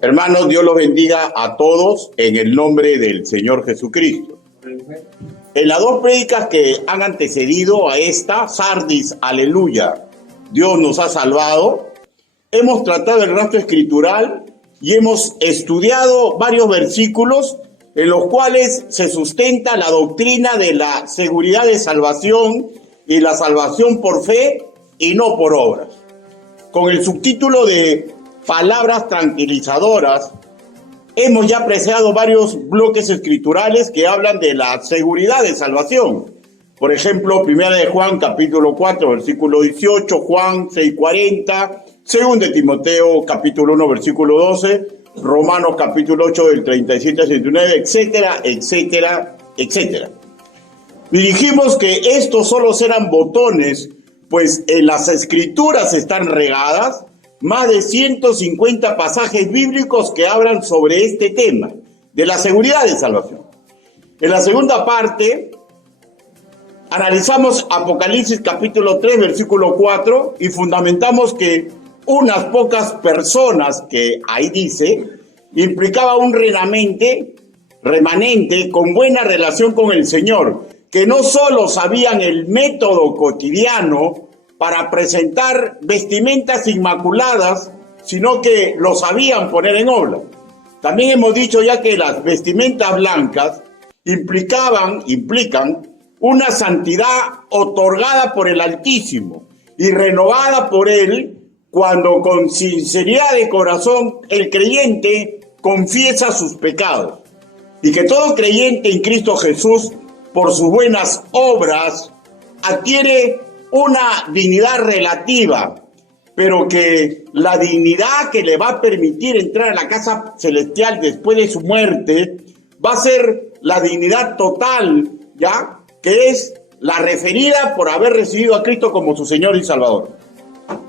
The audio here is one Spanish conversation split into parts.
Hermanos, Dios los bendiga a todos en el nombre del Señor Jesucristo. En las dos prédicas que han antecedido a esta, Sardis, aleluya, Dios nos ha salvado, hemos tratado el rastro escritural y hemos estudiado varios versículos en los cuales se sustenta la doctrina de la seguridad de salvación y la salvación por fe y no por obras. Con el subtítulo de Palabras tranquilizadoras, hemos ya apreciado varios bloques escriturales que hablan de la seguridad de salvación. Por ejemplo, 1 de Juan, capítulo 4, versículo 18, Juan 6:40, 2 de Timoteo, capítulo 1, versículo 12, Romanos, capítulo 8, del 37 al 39, etcétera, etcétera, etcétera. Y dijimos que estos solo eran botones, pues en las escrituras están regadas más de 150 pasajes bíblicos que hablan sobre este tema, de la seguridad de salvación. En la segunda parte, analizamos Apocalipsis capítulo 3, versículo 4, y fundamentamos que unas pocas personas, que ahí dice, implicaba un remanente con buena relación con el Señor, que no solo sabían el método cotidiano para presentar vestimentas inmaculadas, sino que lo sabían poner en obra. También hemos dicho ya que las vestimentas blancas implican una santidad otorgada por el Altísimo y renovada por Él cuando con sinceridad de corazón el creyente confiesa sus pecados. Y que todo creyente en Cristo Jesús, por sus buenas obras, adquiere una dignidad relativa, pero que la dignidad que le va a permitir entrar a la casa celestial después de su muerte va a ser la dignidad total, ¿ya? Que es la referida por haber recibido a Cristo como su Señor y Salvador.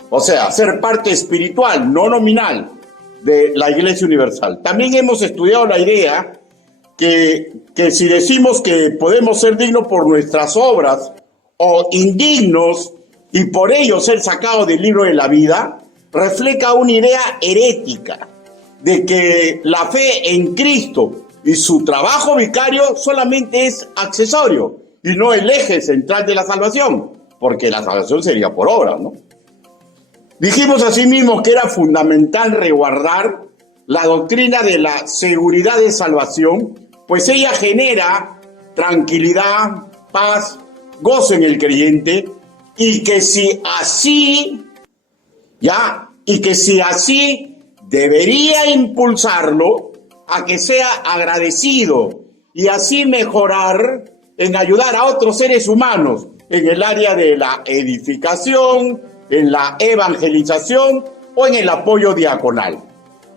O sea, ser parte espiritual, no nominal, de la Iglesia Universal. También hemos estudiado la idea que si decimos que podemos ser dignos por nuestras obras o indignos y por ello ser sacados del libro de la vida, refleja una idea herética de que la fe en Cristo y su trabajo vicario solamente es accesorio y no el eje central de la salvación, porque la salvación sería por obras, ¿no? Dijimos asimismo que era fundamental resguardar la doctrina de la seguridad de salvación, pues ella genera tranquilidad, paz, gozo en el creyente, y que si así debería impulsarlo a que sea agradecido y así mejorar en ayudar a otros seres humanos en el área de la edificación, en la evangelización o en el apoyo diaconal.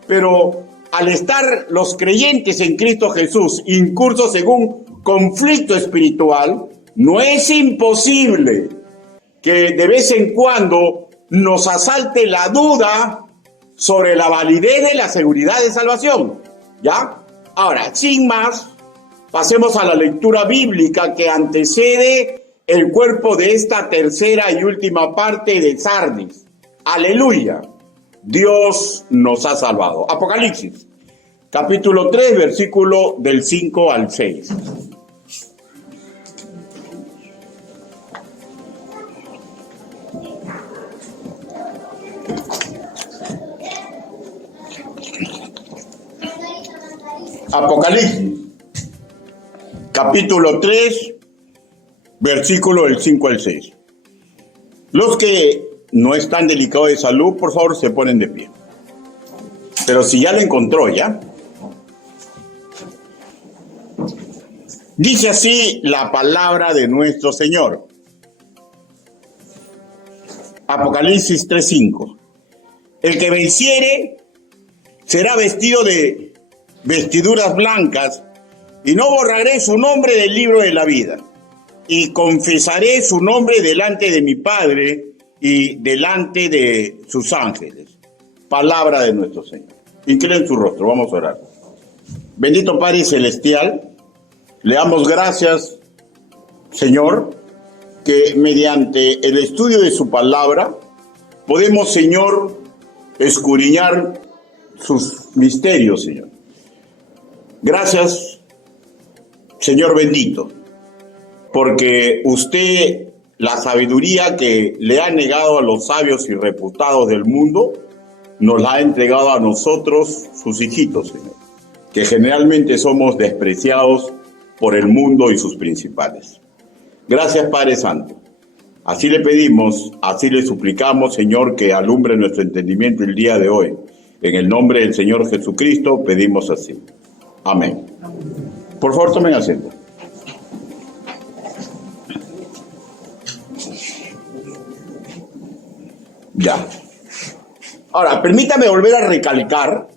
Pero al estar los creyentes en Cristo Jesús incursos en un conflicto espiritual, no es imposible que de vez en cuando nos asalte la duda sobre la validez de la seguridad de salvación, ¿ya? Ahora, sin más, pasemos a la lectura bíblica que antecede el cuerpo de esta tercera y última parte de Sardis. Aleluya, Dios nos ha salvado. Apocalipsis, capítulo 3, versículo del 5 al 6. Apocalipsis, capítulo 3, versículo del 5 al 6. Los que no están delicados de salud, por favor, se ponen de pie. Pero si ya lo encontró, ¿ya? Dice así la palabra de nuestro Señor. Apocalipsis 3:5. El que venciere será vestido de vestiduras blancas, y no borraré su nombre del libro de la vida, y confesaré su nombre delante de mi Padre y delante de sus ángeles. Palabra de nuestro Señor. Inclinen su rostro, vamos a orar. Bendito Padre Celestial, le damos gracias, Señor, que mediante el estudio de su palabra podemos, Señor, escudriñar sus misterio, Señor. Gracias, Señor bendito, porque usted, la sabiduría que le ha negado a los sabios y reputados del mundo, nos la ha entregado a nosotros, sus hijitos, Señor, que generalmente somos despreciados por el mundo y sus principales. Gracias, Padre Santo. Así le pedimos, así le suplicamos, Señor, que alumbre nuestro entendimiento el día de hoy. En el nombre del Señor Jesucristo pedimos así. Amén. Por favor, tomen asiento. Ya. Ahora, permítame volver a recalcar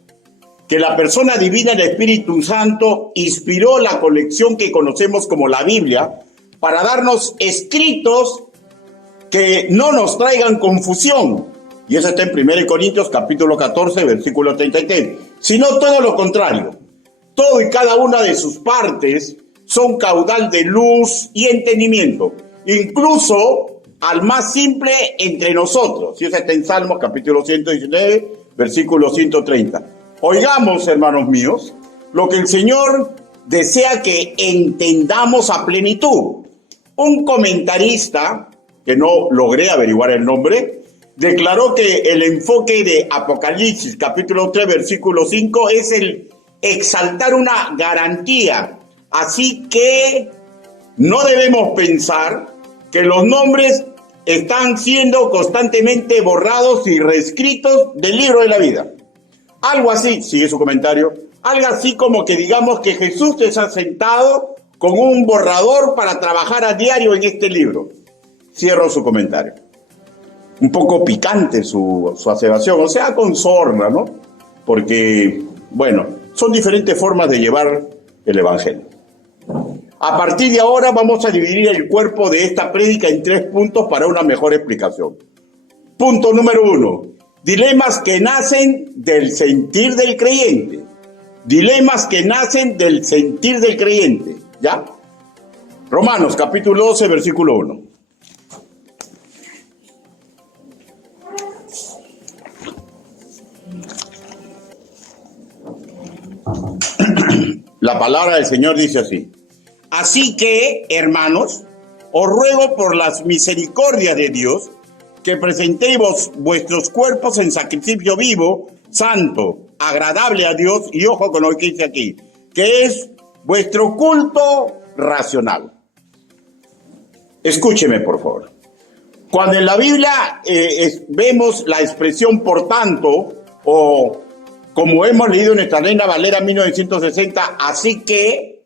que la persona divina, el Espíritu Santo, inspiró la colección que conocemos como la Biblia para darnos escritos que no nos traigan confusión. Y eso está en 1 Corintios capítulo 14, versículo 33. Sino todo lo contrario. Todo y cada una de sus partes son caudal de luz y entendimiento. Incluso al más simple entre nosotros. Y eso está en Salmos capítulo 119, versículo 130. Oigamos, hermanos míos, lo que el Señor desea que entendamos a plenitud. Un comentarista, que no logré averiguar el nombre, declaró que el enfoque de Apocalipsis capítulo 3, versículo 5 es el exaltar una garantía. Así que no debemos pensar que los nombres están siendo constantemente borrados y reescritos del libro de la vida. Algo así, sigue su comentario, algo así como que digamos que Jesús está sentado con un borrador para trabajar a diario en este libro. Cierro su comentario. Un poco picante su aseveración, o sea, con sorna, ¿no? Porque, bueno, son diferentes formas de llevar el Evangelio. A partir de ahora vamos a dividir el cuerpo de esta prédica en 3 puntos para una mejor explicación. Punto número 1. Dilemas que nacen del sentir del creyente. Dilemas que nacen del sentir del creyente. ¿Ya? Romanos capítulo 12, versículo 1. La palabra del Señor dice así. Así que, hermanos, os ruego por las misericordias de Dios que presentéis vuestros cuerpos en sacrificio vivo, santo, agradable a Dios, y ojo con lo que dice aquí, que es vuestro culto racional. Escúcheme, por favor. Cuando en la Biblia vemos la expresión por tanto, o como hemos leído en nuestra Reina Valera 1960, así que,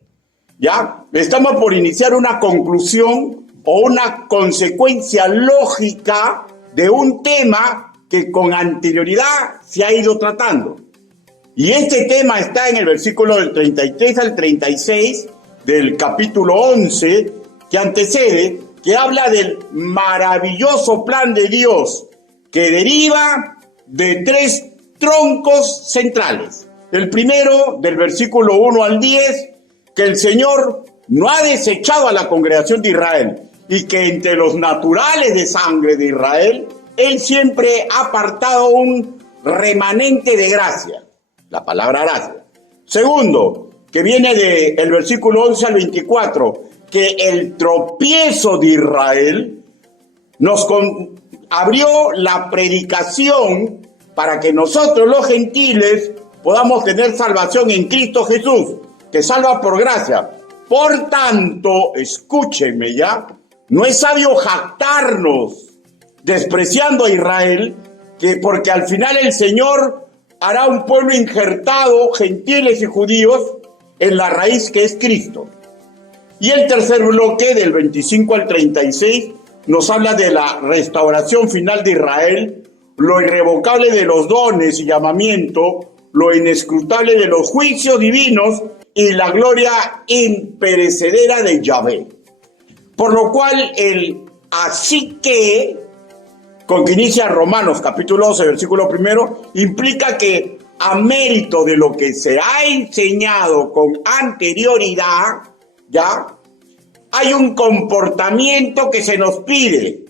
ya, estamos por iniciar una conclusión o una consecuencia lógica de un tema que con anterioridad se ha ido tratando. Y este tema está en el versículo del 33 al 36 del capítulo 11, que antecede, que habla del maravilloso plan de Dios, que deriva de 3 troncos centrales. El primero, del versículo 1 al 10, que el Señor no ha desechado a la congregación de Israel y que entre los naturales de sangre de Israel, Él siempre ha apartado un remanente de gracia, la palabra gracia. Segundo, que viene del versículo 11 al 24, que el tropiezo de Israel nos abrió la predicación para que nosotros los gentiles podamos tener salvación en Cristo Jesús, que salva por gracia. Por tanto, escúchenme ya, no es sabio jactarnos despreciando a Israel, que porque al final el Señor hará un pueblo injertado, gentiles y judíos, en la raíz que es Cristo. Y el tercer bloque, del 25 al 36, nos habla de la restauración final de Israel, lo irrevocable de los dones y llamamiento, lo inescrutable de los juicios divinos y la gloria imperecedera de Yahvé. Por lo cual el así que, con que inicia Romanos capítulo 12, versículo 1, implica que a mérito de lo que se ha enseñado con anterioridad, ¿ya? Hay un comportamiento que se nos pide,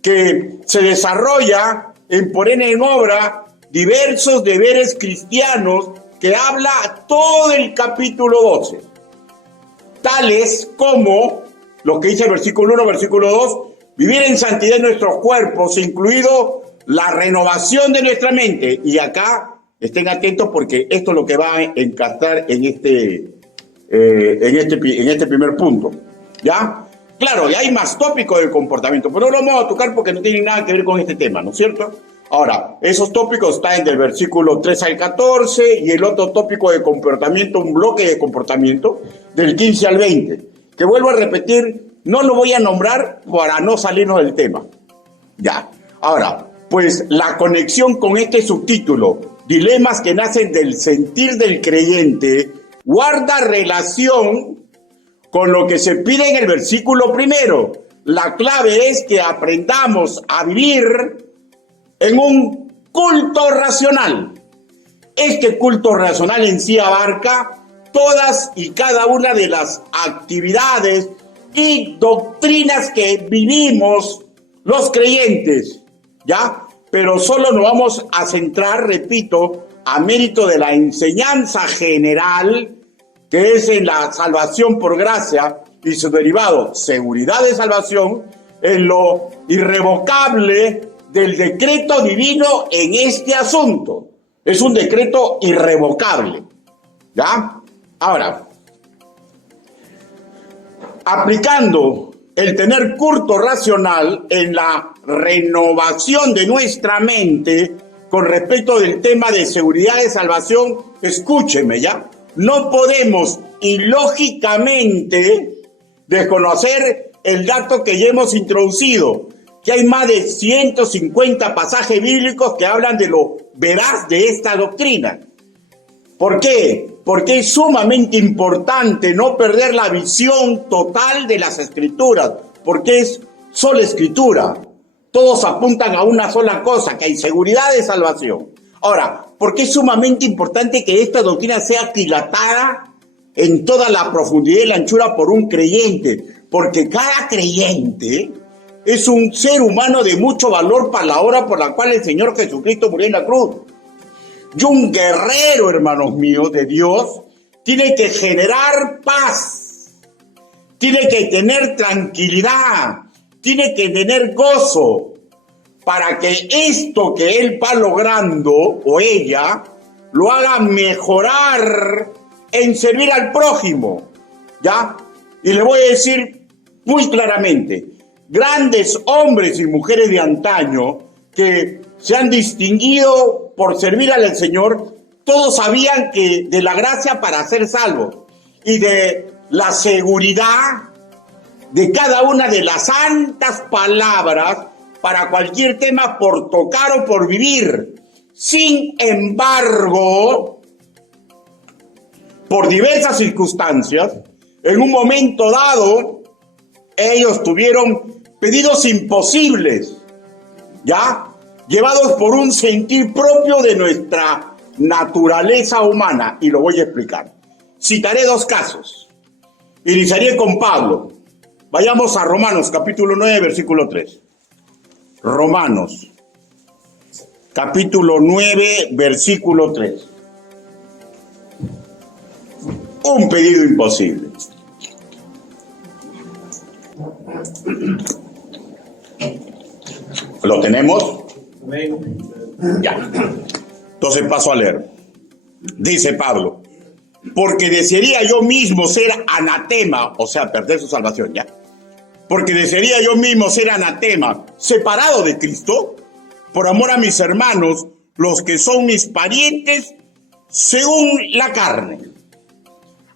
que se desarrolla en poner en obra diversos deberes cristianos que habla todo el capítulo 12, tales como lo que dice el versículo 1, versículo 2, vivir en santidad en nuestros cuerpos, incluido la renovación de nuestra mente. Y acá estén atentos porque esto es lo que va a encastar en este primer punto, ¿ya? Claro, y hay más tópicos del comportamiento, pero no lo vamos a tocar porque no tienen nada que ver con este tema, ¿no es cierto? Ahora, esos tópicos están del versículo 3 al 14 y el otro tópico de comportamiento, un bloque de comportamiento, del 15 al 20, que vuelvo a repetir, no lo voy a nombrar para no salirnos del tema, ¿ya? Ahora, pues la conexión con este subtítulo, dilemas que nacen del sentir del creyente, guarda relación con lo que se pide en el versículo primero. La clave es que aprendamos a vivir en un culto racional. Este culto racional en sí abarca todas y cada una de las actividades y doctrinas que vivimos los creyentes, ¿ya? Pero solo nos vamos a centrar, repito, a mérito de la enseñanza general, que es en la salvación por gracia y su derivado, seguridad de salvación, en lo irrevocable del decreto divino en este asunto. Es un decreto irrevocable, ¿ya? Ahora, aplicando el tener culto racional en la renovación de nuestra mente con respecto del tema de seguridad de salvación, escúcheme, ¿ya? No podemos ilógicamente desconocer el dato que ya hemos introducido, que hay más de 150 pasajes bíblicos que hablan de lo veraz de esta doctrina. ¿Por qué? Porque es sumamente importante no perder la visión total de las Escrituras, porque es sola Escritura. Todos apuntan a una sola cosa, que hay seguridad de salvación. Ahora, ¿por qué es sumamente importante que esta doctrina sea aquilatada en toda la profundidad y la anchura por un creyente? Porque cada creyente es un ser humano de mucho valor para la hora por la cual el Señor Jesucristo murió en la cruz. Y un guerrero, hermanos míos, de Dios, tiene que generar paz, tiene que tener tranquilidad, tiene que tener gozo, para que esto que él va logrando, o ella, lo haga mejorar en servir al prójimo, ¿ya? Y le voy a decir muy claramente, grandes hombres y mujeres de antaño que se han distinguido por servir al Señor, todos sabían que de la gracia para ser salvos y de la seguridad de cada una de las santas palabras para cualquier tema por tocar o por vivir. Sin embargo, por diversas circunstancias, en un momento dado, ellos tuvieron pedidos imposibles, ¿ya? Llevados por un sentir propio de nuestra naturaleza humana, y lo voy a explicar. Citaré dos casos. Iniciaré con Pablo. Vayamos a Romanos, capítulo 9, versículo 3. Romanos, capítulo 9, versículo 3. Un pedido imposible. ¿Lo tenemos? Ya. Entonces paso a leer. Dice Pablo, porque desearía yo mismo ser anatema, o sea, perder su salvación, ¿ya? Porque desearía yo mismo ser anatema, separado de Cristo, por amor a mis hermanos, los que son mis parientes, según la carne.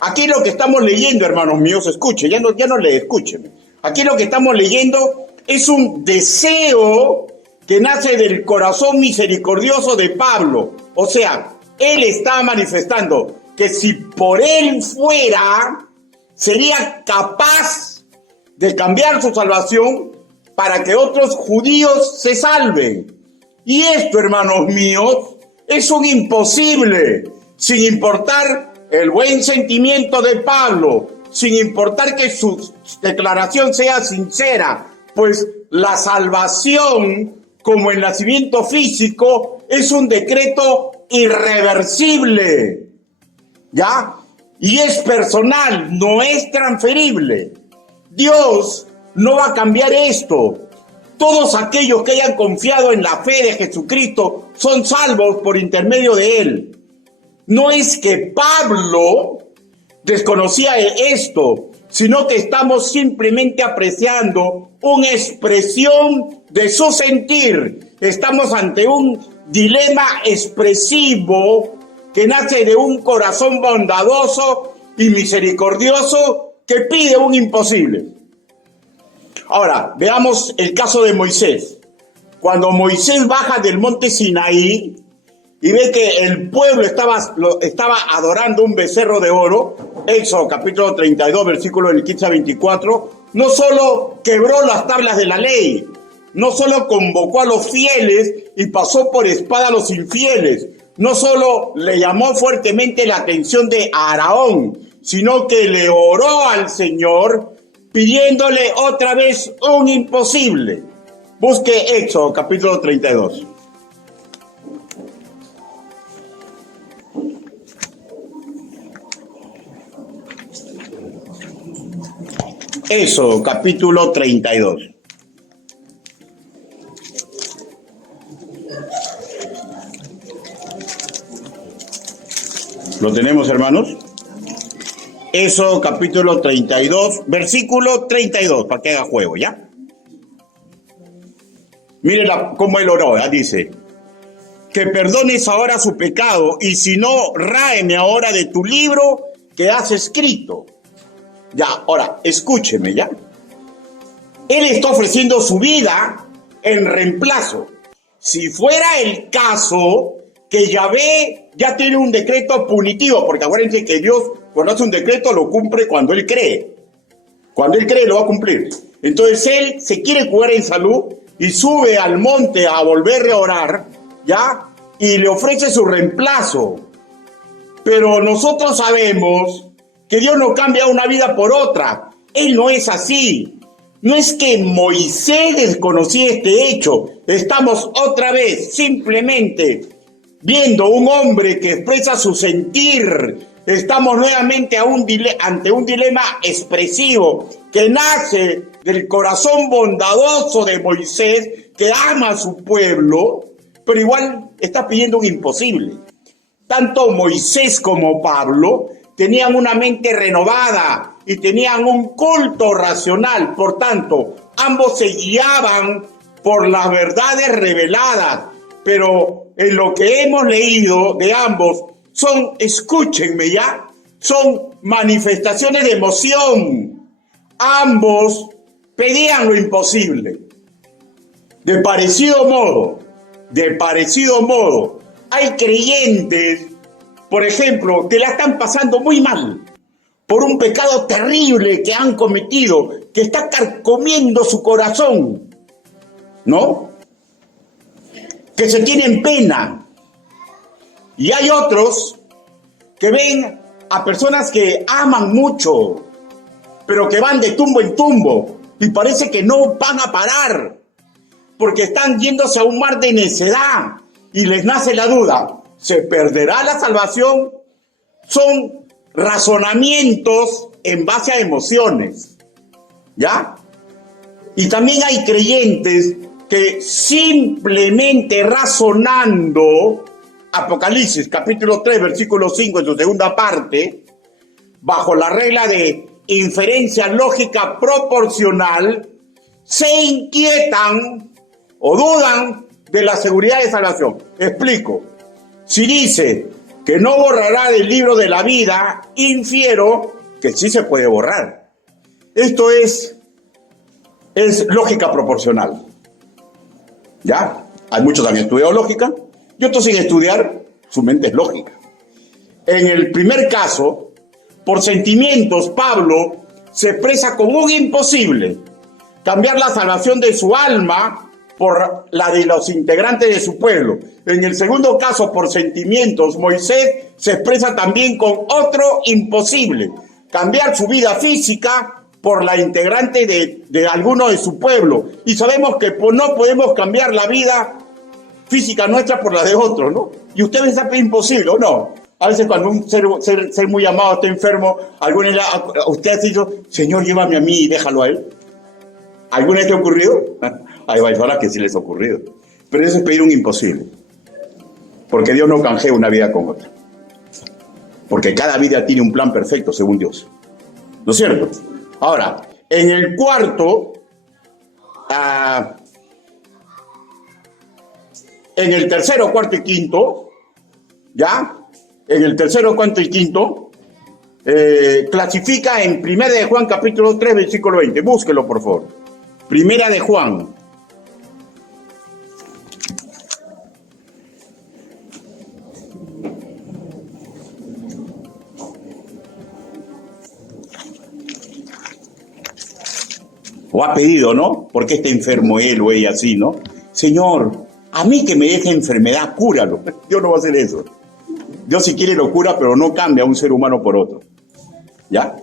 Aquí lo que estamos leyendo, hermanos míos, escuchen, ya no le escuchen. Aquí lo que estamos leyendo es un deseo que nace del corazón misericordioso de Pablo. O sea, él está manifestando que si por él fuera, sería capaz de cambiar su salvación para que otros judíos se salven. Y esto, hermanos míos, es un imposible, sin importar el buen sentimiento de Pablo, sin importar que su declaración sea sincera, pues la salvación, como el nacimiento físico, es un decreto irreversible. ¿ya? Y es personal, no es transferible. Dios no va a cambiar esto. Todos aquellos que hayan confiado en la fe de Jesucristo son salvos por intermedio de Él. No es que Pablo desconocía esto, sino que estamos simplemente apreciando una expresión de su sentir. Estamos ante un dilema expresivo que nace de un corazón bondadoso y misericordioso que pide un imposible. Ahora, veamos el caso de Moisés. Cuando Moisés baja del monte Sinaí y ve que el pueblo estaba adorando un becerro de oro, Éxodo capítulo 32, versículos del 15 a 24, no solo quebró las tablas de la ley, no solo convocó a los fieles y pasó por espada a los infieles, no solo le llamó fuertemente la atención de Aarón, sino que le oró al Señor pidiéndole otra vez un imposible. Busque Éxodo capítulo 32. Éxodo capítulo 32. ¿Lo tenemos, hermanos? Éxodo capítulo 32, versículo 32, para que haga juego, ¿ya? Miren cómo él oró, ¿ya? Dice, que perdones ahora su pecado, y si no, ráeme ahora de tu libro que has escrito. Ya, ahora, escúcheme, ¿ya? Él está ofreciendo su vida en reemplazo. Si fuera el caso que Yahvé ya tiene un decreto punitivo, porque acuérdense que Dios, cuando hace un decreto, lo cumple cuando Él cree. Cuando Él cree, lo va a cumplir. Entonces Él se quiere curar en salud y sube al monte a volver a orar, ¿ya? Y le ofrece su reemplazo. Pero nosotros sabemos que Dios no cambia una vida por otra. Él no es así. No es que Moisés desconocía este hecho. Estamos otra vez simplemente viendo un hombre que expresa su sentir. Estamos nuevamente ante un dilema expresivo que nace del corazón bondadoso de Moisés, que ama a su pueblo, pero igual está pidiendo un imposible. Tanto Moisés como Pablo tenían una mente renovada y tenían un culto racional. Por tanto, ambos se guiaban por las verdades reveladas, pero en lo que hemos leído de ambos son, escúchenme ya, son manifestaciones de emoción. Ambos pedían lo imposible. De parecido modo, hay creyentes, por ejemplo, que la están pasando muy mal por un pecado terrible que han cometido, que está carcomiendo su corazón, ¿no? Que se tienen pena. Y hay otros que ven a personas que aman mucho, pero que van de tumbo en tumbo y parece que no van a parar, porque están yéndose a un mar de necedad y les nace la duda, ¿se perderá la salvación? Son razonamientos en base a emociones, ¿ya? Y también hay creyentes que simplemente razonando, Apocalipsis capítulo 3, versículo 5 en su segunda parte, bajo la regla de inferencia lógica proporcional, se inquietan o dudan de la seguridad de salvación. Explico. Si dice que no borrará del libro de la vida, infiero que sí se puede borrar. Esto es lógica proporcional. ¿Ya? Hay muchos que han estudiado lógica y otros sin estudiar, su mente es lógica. En el primer caso, por sentimientos, Pablo se expresa como un imposible cambiar la salvación de su alma por la de los integrantes de su pueblo. En el segundo caso, por sentimientos, Moisés se expresa también con otro imposible, cambiar su vida física por la integrante de alguno de su pueblo. Y sabemos que no podemos cambiar la vida física nuestra por la de otro, ¿no? Y ustedes saben imposible, ¿o no? A veces cuando un ser muy amado está enfermo, usted ha dicho, Señor, llévame a mí y déjalo a él. ¿Alguna vez te ha ocurrido? Hay personas que sí les ha ocurrido. Pero eso es pedir un imposible. Porque Dios no canjea una vida con otra. Porque cada vida tiene un plan perfecto según Dios. ¿No es cierto? Ahora, en el cuarto, en el tercero, cuarto y quinto, ¿ya? En el tercero, cuarto y quinto, clasifica en Primera de Juan, capítulo 3, versículo 20. Búsquelo, por favor. Primera de Juan. O ha pedido, ¿no? ¿Por qué está enfermo él o ella así, no? Señor, a mí que me deje enfermedad, cúralo. Dios no va a hacer eso. Dios si quiere lo cura, pero no cambia a un ser humano por otro. ¿Ya?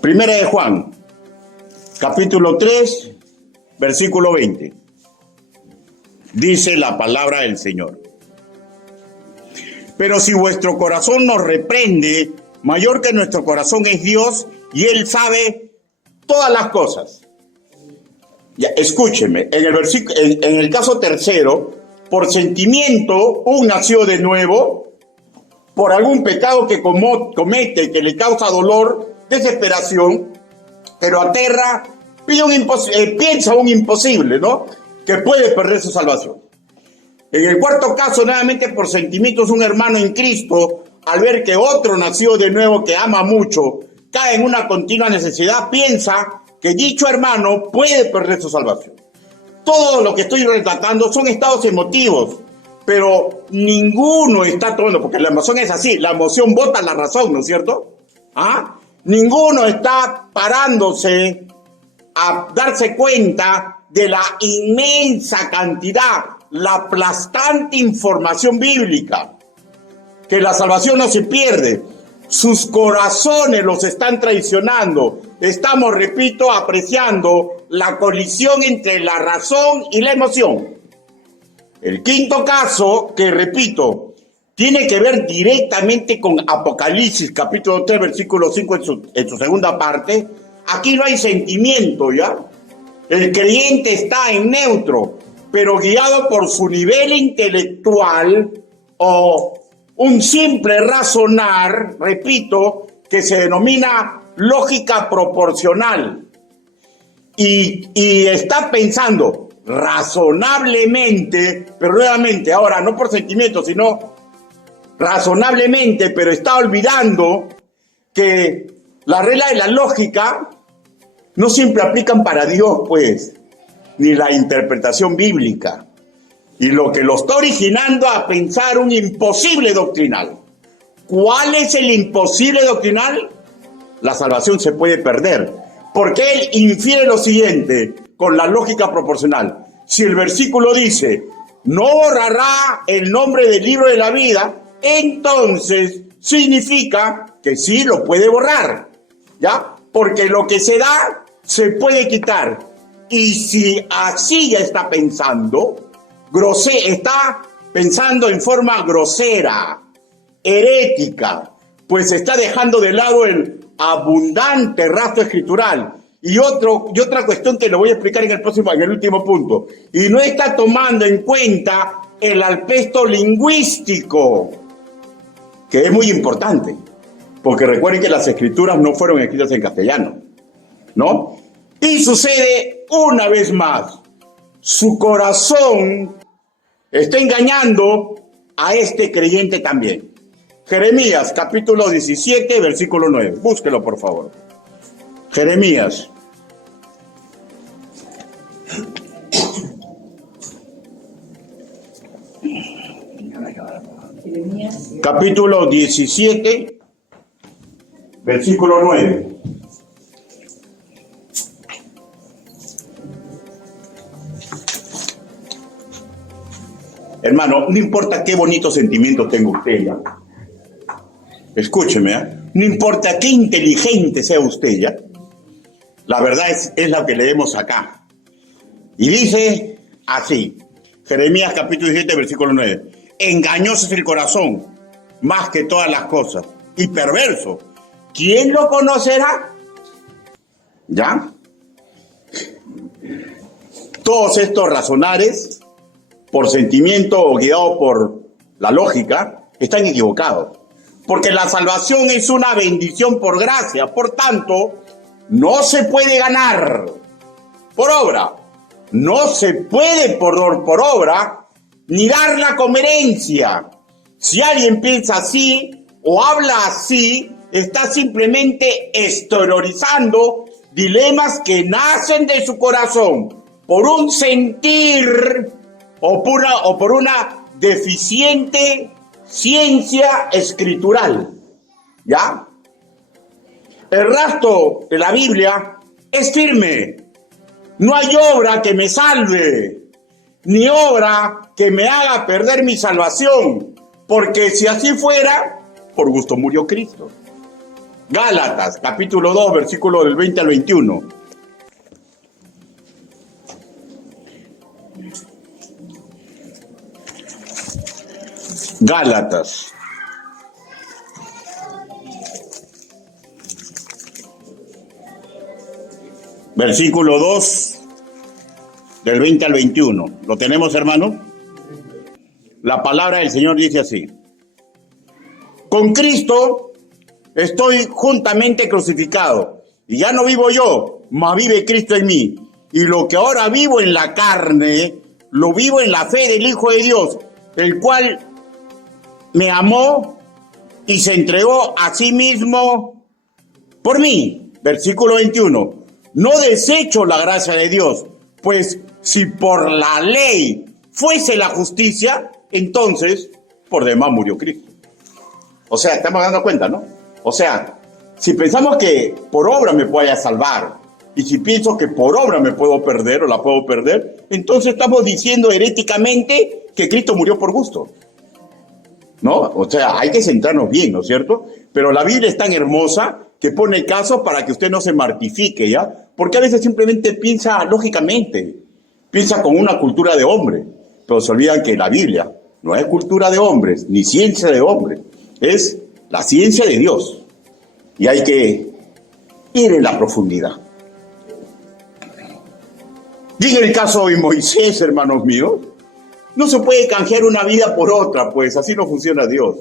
Primera de Juan, capítulo 3, versículo 20. Dice la palabra del Señor. Pero si vuestro corazón nos reprende, mayor que nuestro corazón es Dios, y Él sabe todas las cosas. Ya, escúcheme, en el caso tercero, por sentimiento, un nació de nuevo, por algún pecado que comete, que le causa dolor, desesperación, pero aterra, piensa un imposible, ¿no? Que puede perder su salvación. En el cuarto caso, nuevamente por sentimientos, un hermano en Cristo, al ver que otro nació de nuevo que ama mucho, cae en una continua necesidad, piensa que dicho hermano puede perder su salvación. Todo lo que estoy retratando son estados emotivos, pero ninguno está tomando, porque la emoción es así, la emoción vota la razón, ¿no es cierto? Ninguno está parándose a darse cuenta de la inmensa cantidad, la aplastante información bíblica, que la salvación no se pierde. Sus corazones los están traicionando. Estamos, repito, apreciando la colisión entre la razón y la emoción. El quinto caso, que repito, tiene que ver directamente con Apocalipsis, capítulo 3, versículo 5, en su segunda parte. Aquí no hay sentimiento, ¿ya? El creyente está en neutro, pero guiado por su nivel intelectual o un simple razonar, repito, que se denomina lógica proporcional. Y está pensando razonablemente, pero nuevamente, ahora no por sentimiento, sino razonablemente, pero está olvidando que las reglas de la lógica no siempre aplican para Dios, pues, ni la interpretación bíblica. Y lo que lo está originando a pensar un imposible doctrinal. ¿Cuál es el imposible doctrinal? La salvación se puede perder. Porque él infiere lo siguiente con la lógica proporcional. Si el versículo dice, no borrará el nombre del libro de la vida, entonces significa que sí lo puede borrar. ¿Ya? Porque lo que se da se puede quitar. Y si así ya está pensando, está pensando en forma grosera, herética, pues está dejando de lado el abundante rastro escritural. Y otra cuestión que lo voy a explicar en el último punto. Y no está tomando en cuenta el aspecto lingüístico, que es muy importante. Porque recuerden que las escrituras no fueron escritas en castellano, ¿no? Y sucede una vez más. Su corazón está engañando a este creyente también. Jeremías, capítulo 17, versículo 9. Búsquelo, por favor. Jeremías. Capítulo 17, versículo 9. Hermano, no importa qué bonitos sentimientos tenga usted ya. Escúcheme, no importa qué inteligente sea usted ya. La verdad es la que leemos acá. Y dice así, Jeremías capítulo 17, versículo 9. engañoso es el corazón, más que todas las cosas, y perverso. ¿Quién lo conocerá? ¿Ya? Todos estos razonares, por sentimiento o guiados por la lógica, están equivocados. Porque la salvación es una bendición por gracia. Por tanto, no se puede ganar por obra. No se puede por obra ni darla como herencia. Si alguien piensa así o habla así, está simplemente exteriorizando dilemas que nacen de su corazón por un sentir o por una deficiente ciencia escritural. ¿Ya? El rastro de la Biblia es firme. No hay obra que me salve, ni obra que me haga perder mi salvación, porque si así fuera, por gusto murió Cristo. Gálatas, capítulo 2, versículo del 20 al 21. Gálatas. Versículo 2, del 20 al 21. ¿Lo tenemos, hermano? La palabra del Señor dice así: con Cristo estoy juntamente crucificado, y ya no vivo yo, mas vive Cristo en mí. Y lo que ahora vivo en la carne, lo vivo en la fe del Hijo de Dios, el cual me amó y se entregó a sí mismo por mí. Versículo 21. No desecho la gracia de Dios, pues si por la ley fuese la justicia, entonces por demás murió Cristo. O sea, estamos dando cuenta, ¿no? O sea, si pensamos que por obra me pueda salvar, y si pienso que por obra me puedo perder o la puedo perder, entonces estamos diciendo heréticamente que Cristo murió por gusto, ¿no? O sea, hay que centrarnos bien, ¿no es cierto? Pero la Biblia es tan hermosa que pone casos para que usted no se martifique, ¿ya? Porque a veces simplemente piensa lógicamente, piensa con una cultura de hombre, pero se olvidan que la Biblia no es cultura de hombres, ni ciencia de hombres, es la ciencia de Dios. Y hay que ir en la profundidad. Diga el caso de Moisés, hermanos míos. No se puede canjear una vida por otra, pues así no funciona Dios.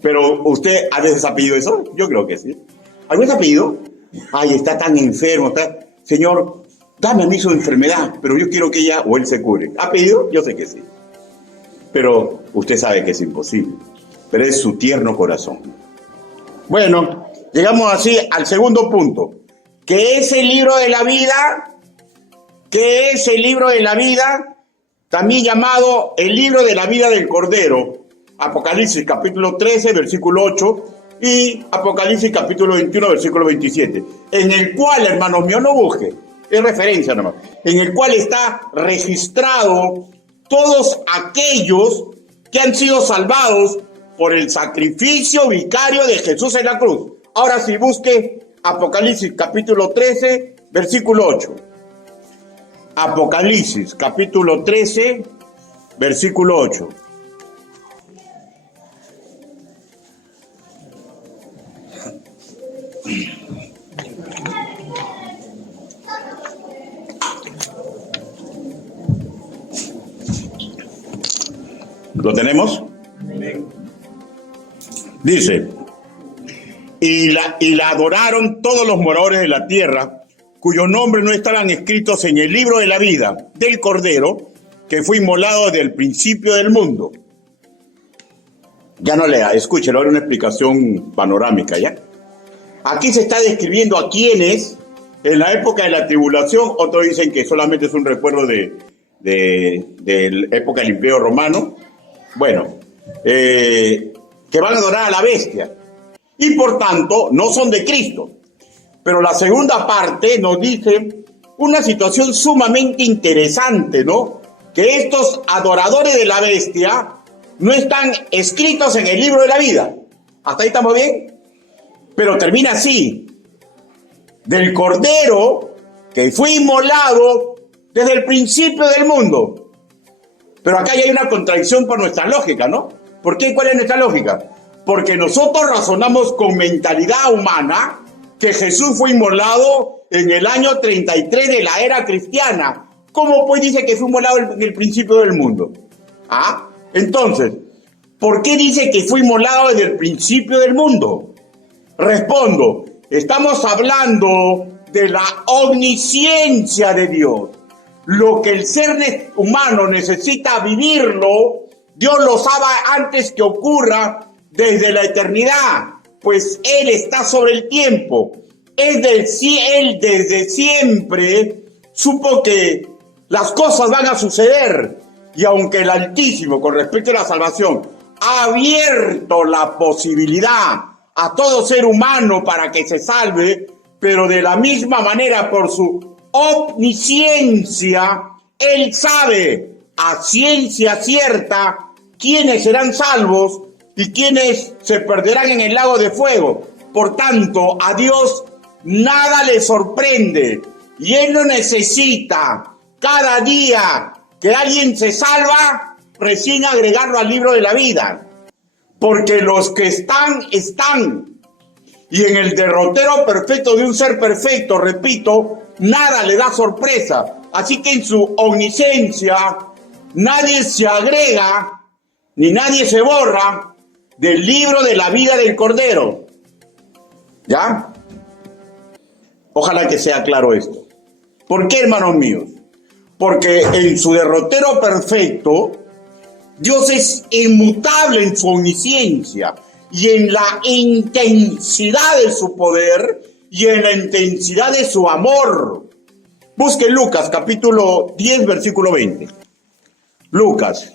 Pero usted a veces ha pedido eso, yo creo que sí. ¿Alguna vez ha pedido? Ay, está tan enfermo, Señor, dame a mí su enfermedad, pero yo quiero que ella o él se cure. ¿Ha pedido? Yo sé que sí. Pero usted sabe que es imposible. Pero es su tierno corazón. Bueno, llegamos así al segundo punto. ¿Qué es el libro de la vida? ¿Qué es el libro de la vida? También llamado el libro de la vida del Cordero. Apocalipsis capítulo 13, versículo 8 y Apocalipsis capítulo 21, versículo 27. En el cual, hermanos míos, no busque, es referencia nomás, en el cual está registrado todos aquellos que han sido salvados por el sacrificio vicario de Jesús en la cruz. Ahora sí, busque Apocalipsis capítulo 13, versículo 8. Apocalipsis capítulo 13, versículo 8. ¿Lo tenemos? Dice, y la adoraron todos los moradores de la tierra, cuyos nombres no estaban escritos en el libro de la vida del Cordero, que fue inmolado desde el principio del mundo. Ya no lea, escúchelo, ahora una explicación panorámica, ¿ya? Aquí se está describiendo a quienes, en la época de la tribulación, otros dicen que solamente es un recuerdo de la época del Imperio Romano, bueno, que van a adorar a la bestia, y por tanto no son de Cristo. Pero la segunda parte nos dice una situación sumamente interesante, ¿no? Que estos adoradores de la bestia no están escritos en el libro de la vida. ¿Hasta ahí estamos bien? Pero termina así: del Cordero que fue inmolado desde el principio del mundo. Pero acá ya hay una contradicción por nuestra lógica, ¿no? ¿Por qué? ¿Cuál es nuestra lógica? Porque nosotros razonamos con mentalidad humana que Jesús fue inmolado en el año 33 de la era cristiana. ¿Cómo pues dice que fue inmolado en el principio del mundo? ¿Ah? Entonces, ¿por qué dice que fue inmolado desde el principio del mundo? Respondo, estamos hablando de la omnisciencia de Dios. Lo que el ser humano necesita vivirlo, Dios lo sabe antes que ocurra desde la eternidad, pues Él está sobre el tiempo. Él desde siempre supo que las cosas van a suceder. Y aunque el Altísimo, con respecto a la salvación, ha abierto la posibilidad a todo ser humano para que se salve, pero de la misma manera, por su omnisciencia, Él sabe a ciencia cierta quiénes serán salvos y quiénes se perderán en el lago de fuego. Por tanto, a Dios nada le sorprende y Él no necesita cada día que alguien se salva recién agregarlo al libro de la vida, porque los que están. Y en el derrotero perfecto de un ser perfecto, repito, nada le da sorpresa. Así que en su omnisciencia, nadie se agrega, ni nadie se borra del libro de la vida del Cordero. ¿Ya? Ojalá que sea claro esto. ¿Por qué, hermanos míos? Porque en su derrotero perfecto, Dios es inmutable en su omnisciencia y en la intensidad de su poder y en la intensidad de su amor. Busque Lucas capítulo 10, versículo 20. Lucas.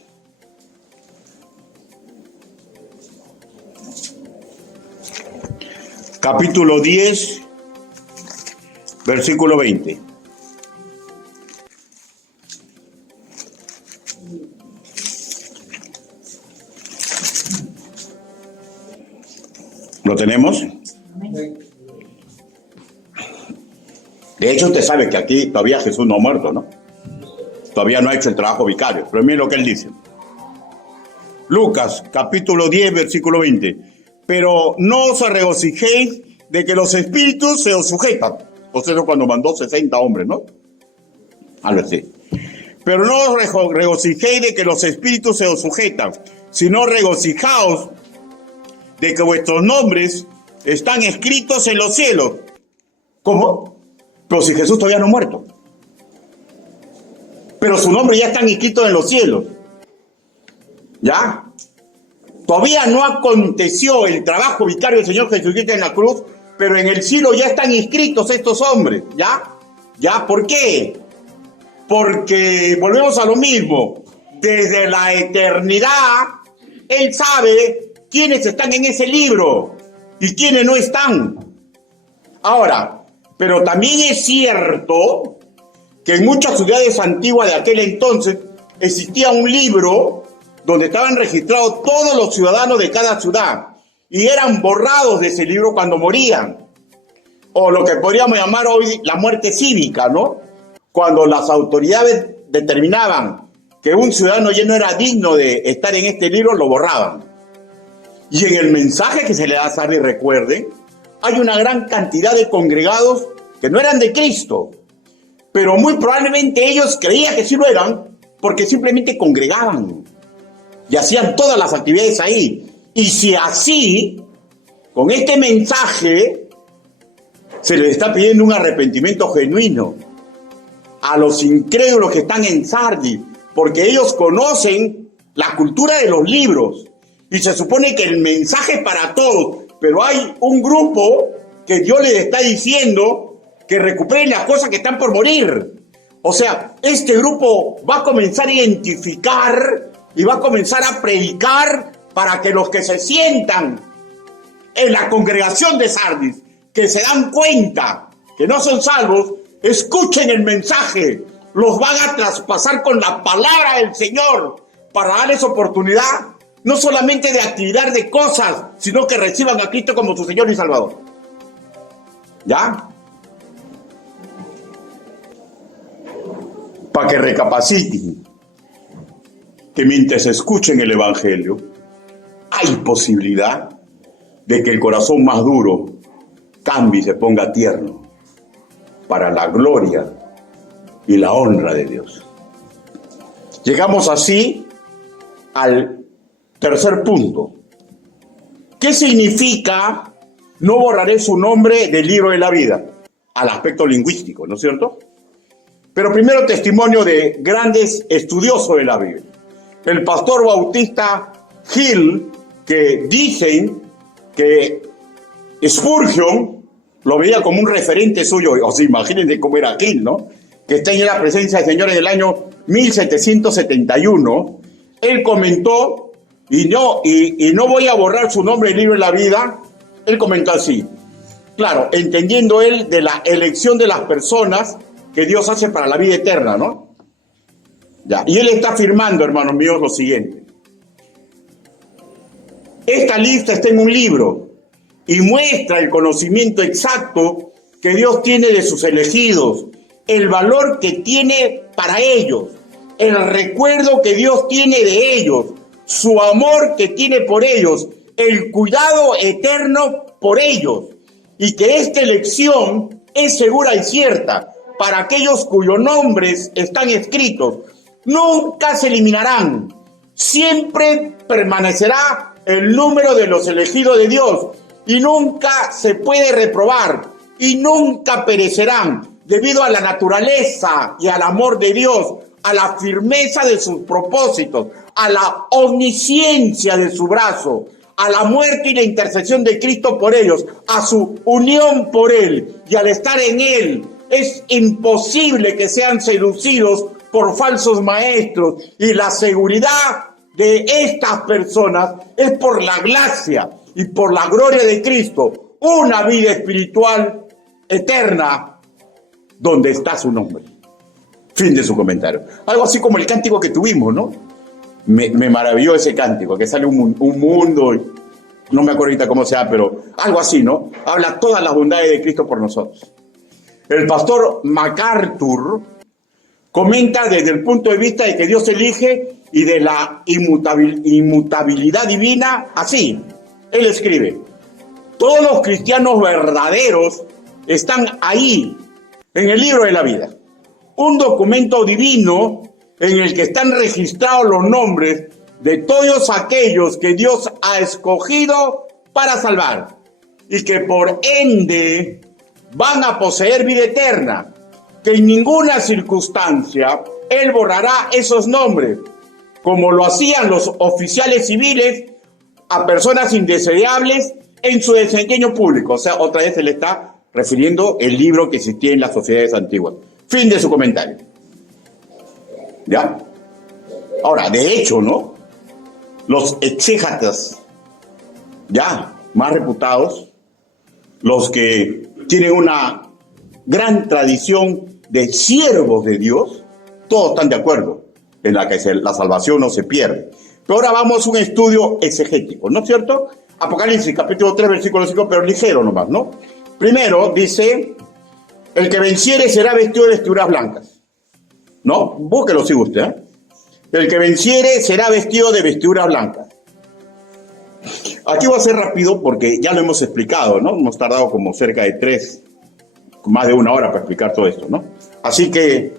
Capítulo 10, versículo 20. ¿Lo tenemos? De hecho, usted sabe que aquí todavía Jesús no ha muerto, ¿no? Todavía no ha hecho el trabajo vicario. Pero miren lo que él dice. Lucas, capítulo 10, versículo 20. Pero no os regocijéis de que los espíritus se os sujetan. O sea, cuando mandó 60 hombres, ¿no? Algo así. Pero no os regocijéis de que los espíritus se os sujetan, sino regocijaos de que vuestros nombres están escritos en los cielos. ¿Cómo? Pero si Jesús todavía no ha muerto. Pero su nombre ya está escrito en los cielos. ¿Ya? Todavía no aconteció el trabajo vicario del Señor Jesucristo en la cruz, pero en el cielo ya están inscritos estos hombres. ¿Ya? ¿Ya? ¿Por qué? Porque volvemos a lo mismo. Desde la eternidad, Él sabe quiénes están en ese libro y quiénes no están. Ahora, pero también es cierto que en muchas ciudades antiguas de aquel entonces existía un libro donde estaban registrados todos los ciudadanos de cada ciudad y eran borrados de ese libro cuando morían. O lo que podríamos llamar hoy la muerte cívica, ¿no? Cuando las autoridades determinaban que un ciudadano ya no era digno de estar en este libro, lo borraban. Y en el mensaje que se le da a Sardis, recuerden, hay una gran cantidad de congregados que no eran de Cristo, pero muy probablemente ellos creían que sí lo eran porque simplemente congregaban y hacían todas las actividades ahí. Y si así, con este mensaje, se les está pidiendo un arrepentimiento genuino a los incrédulos que están en Sardis, porque ellos conocen la cultura de los libros y se supone que el mensaje es para todos, pero hay un grupo que Dios les está diciendo que recuperen las cosas que están por morir. O sea, este grupo va a comenzar a identificar y va a comenzar a predicar para que los que se sientan en la congregación de Sardis, que se dan cuenta que no son salvos, escuchen el mensaje, los van a traspasar con la palabra del Señor para darles oportunidad, no solamente de actividad de cosas, sino que reciban a Cristo como su Señor y Salvador. ¿Ya? Para que recapaciten. que mientras escuchen el Evangelio, hay posibilidad de que el corazón más duro cambie y se ponga tierno para la gloria y la honra de Dios. Llegamos así al tercer punto. ¿Qué significa no borraré su nombre del libro de la vida? Al aspecto lingüístico, ¿no es cierto? Pero primero testimonio de grandes estudiosos de la Biblia. El pastor bautista Hill, que dicen que Spurgeon lo veía como un referente suyo. O sea, imagínense cómo era Hill, ¿no? Que está en la presencia del Señor en el año 1771. Él comentó, y no voy a borrar su nombre del libro de la vida. Él comentó así, claro, entendiendo él de la elección de las personas que Dios hace para la vida eterna, ¿no? Ya, y él está afirmando, hermanos míos, lo siguiente. Esta lista está en un libro y muestra el conocimiento exacto que Dios tiene de sus elegidos, el valor que tiene para ellos, el recuerdo que Dios tiene de ellos, su amor que tiene por ellos, el cuidado eterno por ellos, y que esta elección es segura y cierta para aquellos cuyos nombres están escritos. Nunca se eliminarán, siempre permanecerá el número de los elegidos de Dios, y nunca se puede reprobar, y nunca perecerán, debido a la naturaleza y al amor de Dios, a la firmeza de sus propósitos, a la omnisciencia de su brazo, a la muerte y la intercesión de Cristo por ellos, a su unión por Él, y al estar en Él. Es imposible que sean seducidos por falsos maestros, y la seguridad de estas personas es por la gracia y por la gloria de Cristo, una vida espiritual eterna donde está su nombre. Fin de su comentario. Algo así como el cántico que tuvimos, ¿no? Me maravilló ese cántico, que sale un mundo, no me acuerdo ahorita cómo se llama, pero algo así, ¿no? Habla todas las bondades de Cristo por nosotros. El pastor MacArthur comenta desde el punto de vista de que Dios elige y de la inmutabilidad divina, así. Él escribe, todos los cristianos verdaderos están ahí, en el libro de la vida. Un documento divino en el que están registrados los nombres de todos aquellos que Dios ha escogido para salvar y que por ende van a poseer vida eterna, que en ninguna circunstancia Él borrará esos nombres, como lo hacían los oficiales civiles a personas indeseables en su desempeño público. O sea, otra vez se le está refiriendo el libro que existía en las sociedades antiguas. Fin de su comentario. ¿Ya? Ahora, de hecho, ¿no? Los exégetas, ya, más reputados, los que tienen una gran tradición de siervos de Dios, todos están de acuerdo en la que la salvación no se pierde. Pero ahora vamos a un estudio exegético, ¿no es cierto? Apocalipsis, capítulo 3, versículo 5, pero ligero nomás, ¿no? Primero dice, el que venciere será vestido de vestiduras blancas. ¿No? Búsquelo si usted, ¿eh? El que venciere será vestido de vestiduras blancas. Aquí voy a ser rápido porque ya lo hemos explicado, ¿no? Hemos tardado como cerca de más de 1 hora para explicar todo esto, ¿no? Así que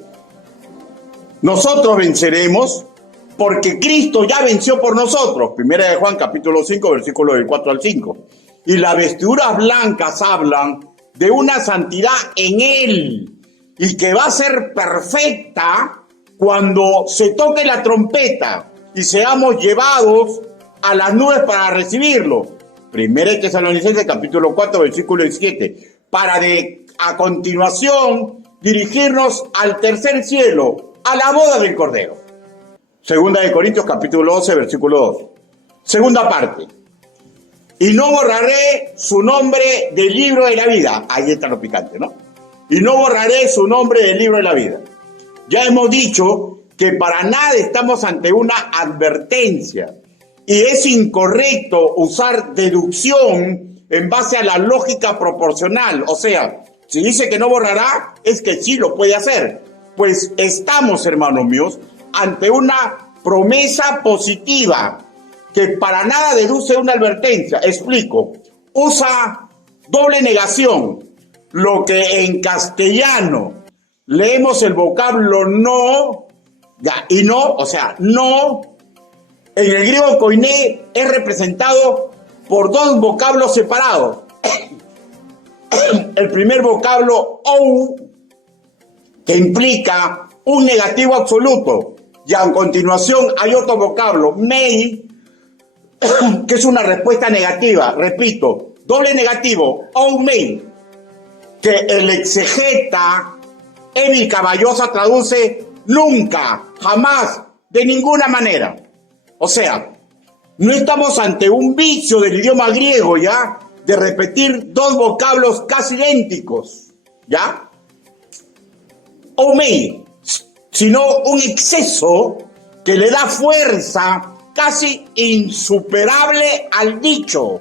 nosotros venceremos porque Cristo ya venció por nosotros. Primera de Juan, capítulo 5, versículos del 4 al 5. Y las vestiduras blancas hablan de una santidad en Él y que va a ser perfecta cuando se toque la trompeta y seamos llevados a las nubes para recibirlo. Primera de Tesalonicenses, capítulo 4, versículo 17. Para a continuación dirigirnos al tercer cielo, a la boda del Cordero. Segunda de Corintios, capítulo 12, versículo 2. Segunda parte. Y no borraré su nombre del libro de la vida. Ahí está lo picante, ¿no? Y no borraré su nombre del libro de la vida. Ya hemos dicho que para nada estamos ante una advertencia. Y es incorrecto usar deducción en base a la lógica proporcional. O sea, si dice que no borrará, es que sí lo puede hacer. Pues estamos, hermanos míos, ante una promesa positiva que para nada deduce una advertencia. Explico. Usa doble negación. Lo que en castellano leemos el vocablo no, ya, y no, o sea, no, en el griego koiné es representado por dos vocablos separados. El primer vocablo ou, que implica un negativo absoluto, y a continuación hay otro vocablo, mei, que es una respuesta negativa. Repito, doble negativo, ou mei, que el exegeta Emil Caballosa traduce nunca, jamás, de ninguna manera. O sea, no estamos ante un vicio del idioma griego, ¿ya?, de repetir dos vocablos casi idénticos, ¿ya? Omei, sino un exceso que le da fuerza casi insuperable al dicho.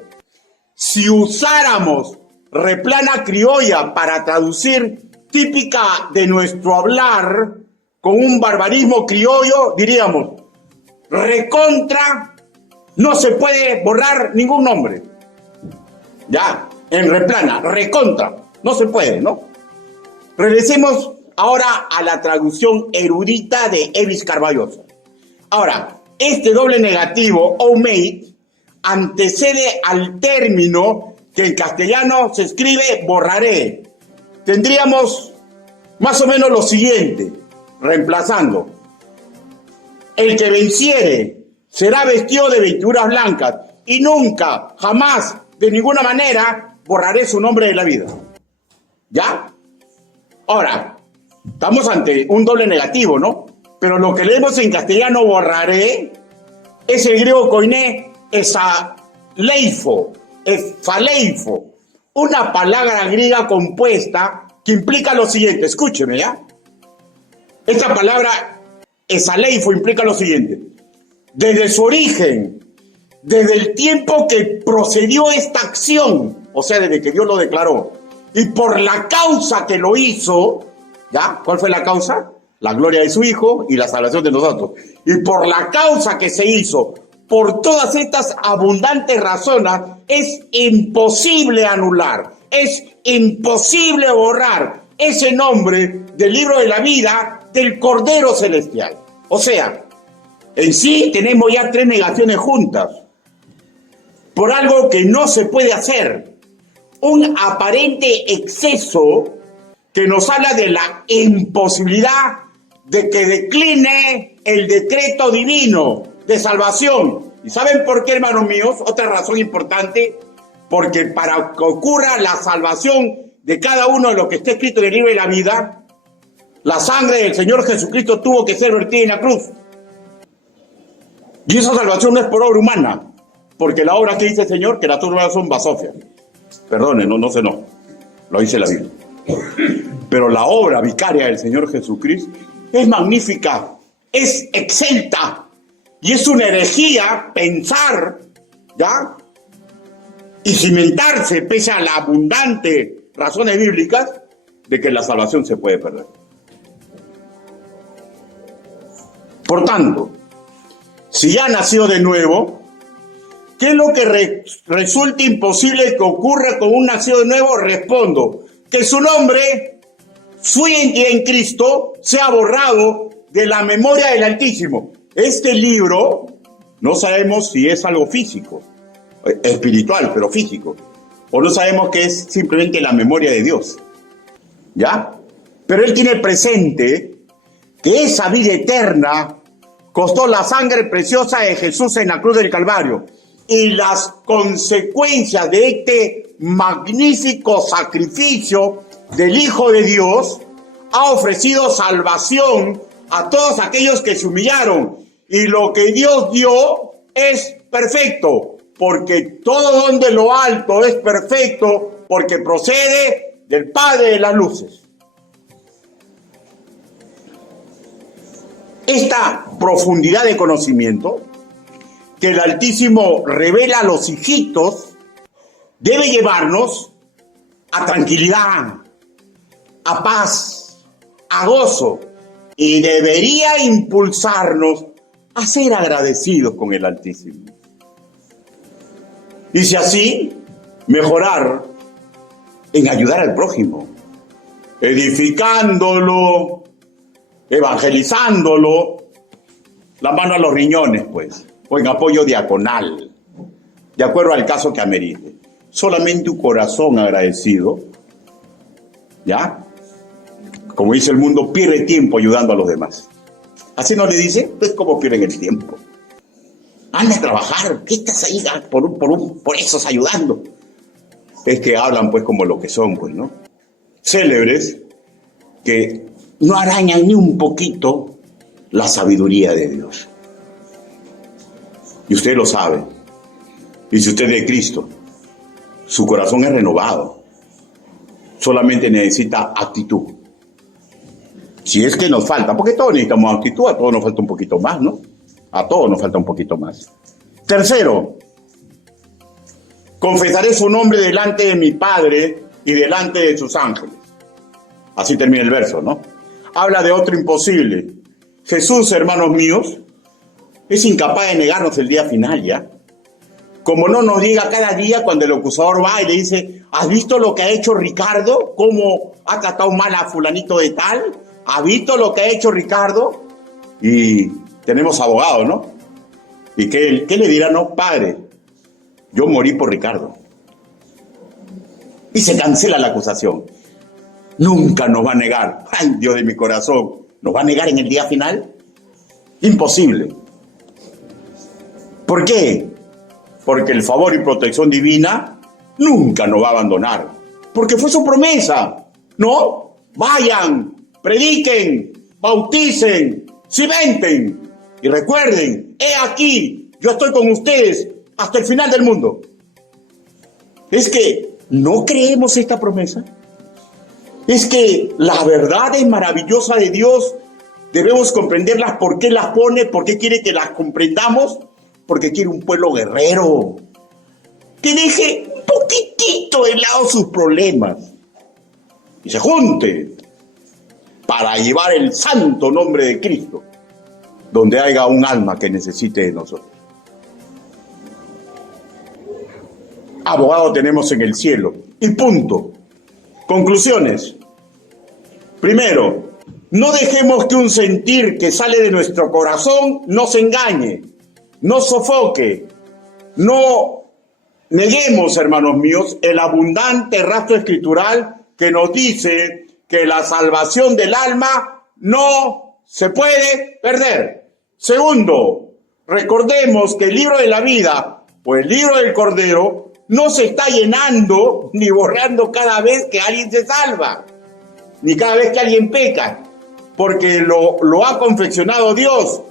Si usáramos replana criolla para traducir típica de nuestro hablar con un barbarismo criollo, diríamos, recontra, no se puede borrar ningún nombre. Ya, en replana, recontra, no se puede, ¿no? Regresemos ahora a la traducción erudita de Evis Carballosa. Ahora, este doble negativo, omeit, antecede al término que en castellano se escribe borraré. Tendríamos más o menos lo siguiente, reemplazando. El que venciere será vestido de vestiduras blancas y nunca, jamás, de ninguna manera, borraré su nombre de la vida. ¿Ya? Ahora, estamos ante un doble negativo, ¿no? Pero lo que leemos en castellano, borraré, es el griego koiné, esaleifo, una palabra griega compuesta que implica lo siguiente. Escúcheme, ¿ya? Esta palabra, esaleifo, implica lo siguiente. Desde su origen, desde el tiempo que procedió esta acción, o sea, desde que Dios lo declaró, y por la causa que lo hizo, ¿ya? ¿Cuál fue la causa? La gloria de su Hijo y la salvación de nosotros. Y por la causa que se hizo, por todas estas abundantes razones, es imposible anular, es imposible borrar ese nombre del libro de la vida del Cordero Celestial. O sea, en sí tenemos ya tres negaciones juntas. Por algo que no se puede hacer. Un aparente exceso que nos habla de la imposibilidad de que decline el decreto divino de salvación. ¿Y saben por qué, hermanos míos? Otra razón importante, porque para que ocurra la salvación de cada uno de los que está escrito en el libro de la vida, la sangre del Señor Jesucristo tuvo que ser vertida en la cruz. Y esa salvación no es por obra humana, porque la obra que dice el Señor, que las obras son basofias. Perdone, no, lo dice la Biblia. Pero la obra vicaria del Señor Jesucristo es magnífica, es excelta, y es una herejía pensar, ¿ya?, y cimentarse, pese a las abundantes razones bíblicas, de que la salvación se puede perder. Por tanto, si ya nació de nuevo, ¿qué es lo que resulta imposible que ocurra con un nacido de nuevo? Respondo, que su nombre, su identidad en Cristo, sea borrado de la memoria del Altísimo. Este libro, no sabemos si es algo físico, espiritual, pero físico, o no sabemos que es simplemente la memoria de Dios, ¿ya? Pero Él tiene presente que esa vida eterna costó la sangre preciosa de Jesús en la cruz del Calvario, y las consecuencias de este magnífico sacrificio del Hijo de Dios ha ofrecido salvación a todos aquellos que se humillaron. Y lo que Dios dio es perfecto, porque todo don de lo alto es perfecto, porque procede del Padre de las luces. Esta profundidad de conocimiento que el Altísimo revela a los hijitos debe llevarnos a tranquilidad, a paz, a gozo, y debería impulsarnos a ser agradecidos con el Altísimo. Y si así, mejorar en ayudar al prójimo, edificándolo, evangelizándolo, la mano a los riñones, pues, o en apoyo diaconal, de acuerdo al caso que amerite. Solamente un corazón agradecido, ¿ya? Como dice el mundo, pierde tiempo ayudando a los demás. ¿Así no le dice? Pues cómo pierden el tiempo. Anda a trabajar, ¿qué estás ahí por esos ayudando? Es que hablan pues como lo que son, pues, ¿no? Célebres que no arañan ni un poquito la sabiduría de Dios. Y usted lo sabe. Y si usted es de Cristo, su corazón es renovado. Solamente necesita actitud. Si es que nos falta, porque todos necesitamos actitud, a todos nos falta un poquito más, ¿no? A todos nos falta un poquito más. Tercero, confesaré su nombre delante de mi Padre y delante de sus ángeles. Así termina el verso, ¿no? Habla de otro imposible. Jesús, hermanos míos, es incapaz de negarnos el día final, ¿ya? Como no nos diga cada día cuando el acusador va y le dice, ¿has visto lo que ha hecho Ricardo? ¿Cómo ha tratado mal a fulanito de tal? ¿Has visto lo que ha hecho Ricardo? Y tenemos abogado, ¿no? ¿Y qué le dirá? No, padre, yo morí por Ricardo. Y se cancela la acusación. Nunca nos va a negar. ¡Ay, Dios de mi corazón! ¿Nos va a negar en el día final? Imposible. ¿Por qué? Porque el favor y protección divina nunca nos va a abandonar. Porque fue su promesa, ¿no? Vayan, prediquen, bauticen, cimenten. Y recuerden, he aquí, yo estoy con ustedes hasta el final del mundo. Es que no creemos esta promesa. Es que la verdad es maravillosa de Dios. Debemos comprenderlas, por qué las pone, por qué quiere que las comprendamos. Porque quiere un pueblo guerrero, que deje un poquitito de lado sus problemas y se junte para llevar el santo nombre de Cristo donde haya un alma que necesite de nosotros. Abogado tenemos en el cielo. Y punto. Conclusiones. Primero, no dejemos que un sentir que sale de nuestro corazón nos engañe, nos sofoque. No neguemos, hermanos míos, el abundante rastro escritural que nos dice que la salvación del alma no se puede perder. Segundo, recordemos que el libro de la vida o el libro del Cordero no se está llenando ni borrando cada vez que alguien se salva, ni cada vez que alguien peca, porque lo ha confeccionado Dios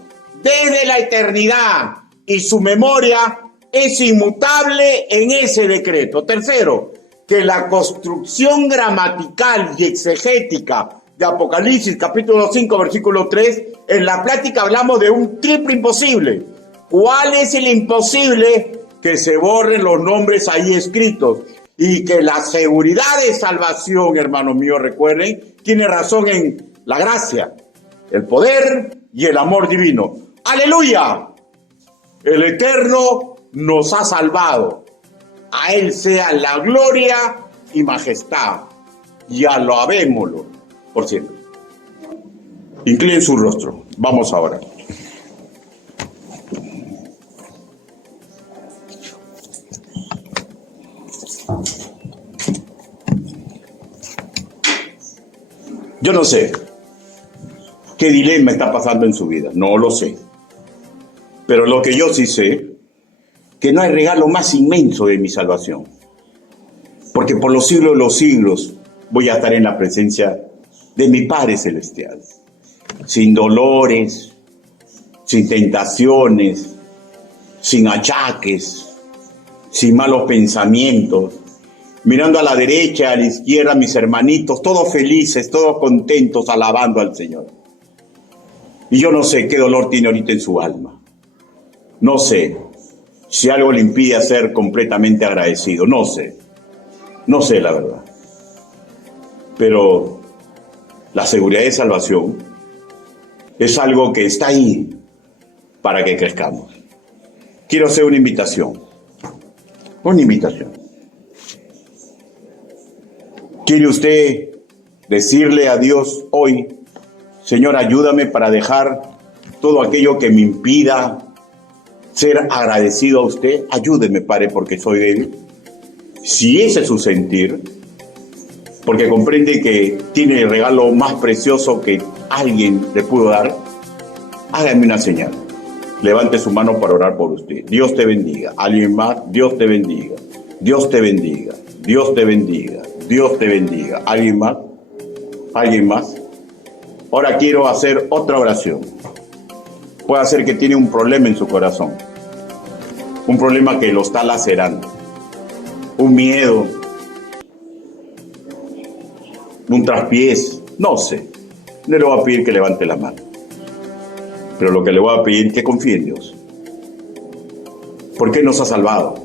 desde la eternidad y su memoria es inmutable en ese decreto. Tercero, que la construcción gramatical y exegética de Apocalipsis capítulo 5 versículo 3, en la plática hablamos de un triple imposible. ¿Cuál es el imposible? Que se borren los nombres ahí escritos y que la seguridad de salvación, hermanos míos, recuerden, tiene razón en la gracia, el poder y el amor divino. ¡Aleluya! El Eterno nos ha salvado. A Él sea la gloria y majestad. Y alabémoslo por siempre. Inclinen su rostro. Vamos ahora. Yo no sé qué dilema está pasando en su vida, no lo sé. Pero lo que yo sí sé, que no hay regalo más inmenso de mi salvación. Porque por los siglos de los siglos voy a estar en la presencia de mi Padre Celestial. Sin dolores, sin tentaciones, sin achaques, sin malos pensamientos. Mirando a la derecha, a la izquierda, mis hermanitos, todos felices, todos contentos, alabando al Señor. Y yo no sé qué dolor tiene ahorita en su alma. No sé si algo le impide ser completamente agradecido. No sé la verdad. Pero la seguridad de salvación es algo que está ahí. para que crezcamos. Quiero hacer una invitación. Una invitación. ¿Quiere usted decirle a Dios hoy, Señor, ayúdame para dejar todo aquello que me impida ser agradecido a usted? Ayúdeme, Padre, porque soy débil. Si ese es su sentir, porque comprende que tiene el regalo más precioso que alguien le pudo dar, hágame una señal. Levante su mano para orar por usted. Dios te bendiga. ¿Alguien más? Dios te bendiga. Dios te bendiga. Dios te bendiga. Dios te bendiga. ¿Alguien más? ¿Alguien más? Ahora quiero hacer otra oración. Puede ser que tiene un problema en su corazón. Un problema que lo está lacerando. Un miedo. Un traspiés. No sé. No le voy a pedir que levante la mano. Pero lo que le voy a pedir es que confíe en Dios. Porque Él nos ha salvado.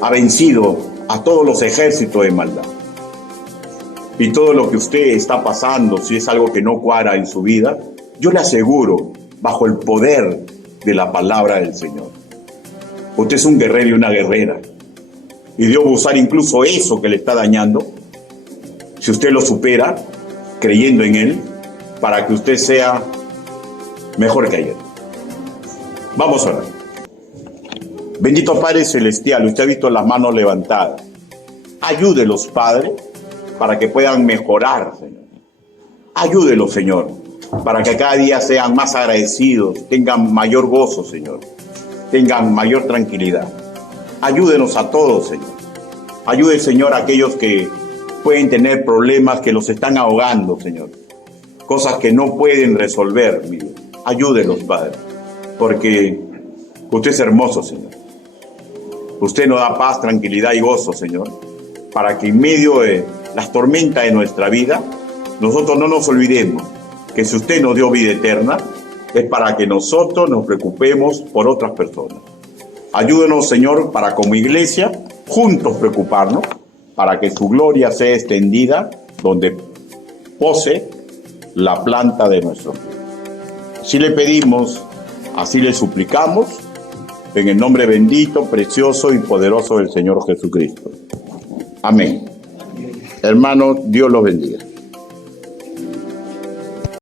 Ha vencido a todos los ejércitos de maldad. Y todo lo que usted está pasando, si es algo que no cuadra en su vida, yo le aseguro, bajo el poder de la palabra del Señor, usted es un guerrero y una guerrera. Y Dios va a usar incluso eso que le está dañando, si usted lo supera, creyendo en Él, para que usted sea mejor que ayer. Vamos a orar. Bendito Padre Celestial, usted ha visto las manos levantadas. Ayúdelos, Padre, para que puedan mejorar, Señor. Ayúdelos, Señor, para que cada día sean más agradecidos, tengan mayor gozo, Señor, tengan mayor tranquilidad. Ayúdenos a todos, Señor. Ayude, Señor, a aquellos que pueden tener problemas que los están ahogando, Señor. Cosas que no pueden resolver, mire. Ayúdelos, Padre, porque usted es hermoso, Señor. Usted nos da paz, tranquilidad y gozo, Señor, para que en medio de las tormentas de nuestra vida, nosotros no nos olvidemos que si usted nos dio vida eterna, es para que nosotros nos preocupemos por otras personas. Ayúdenos, Señor, para como iglesia, juntos preocuparnos, para que su gloria sea extendida donde pose la planta de nuestro pie. Así le pedimos, así le suplicamos, en el nombre bendito, precioso y poderoso del Señor Jesucristo. Amén. Hermanos, Dios los bendiga.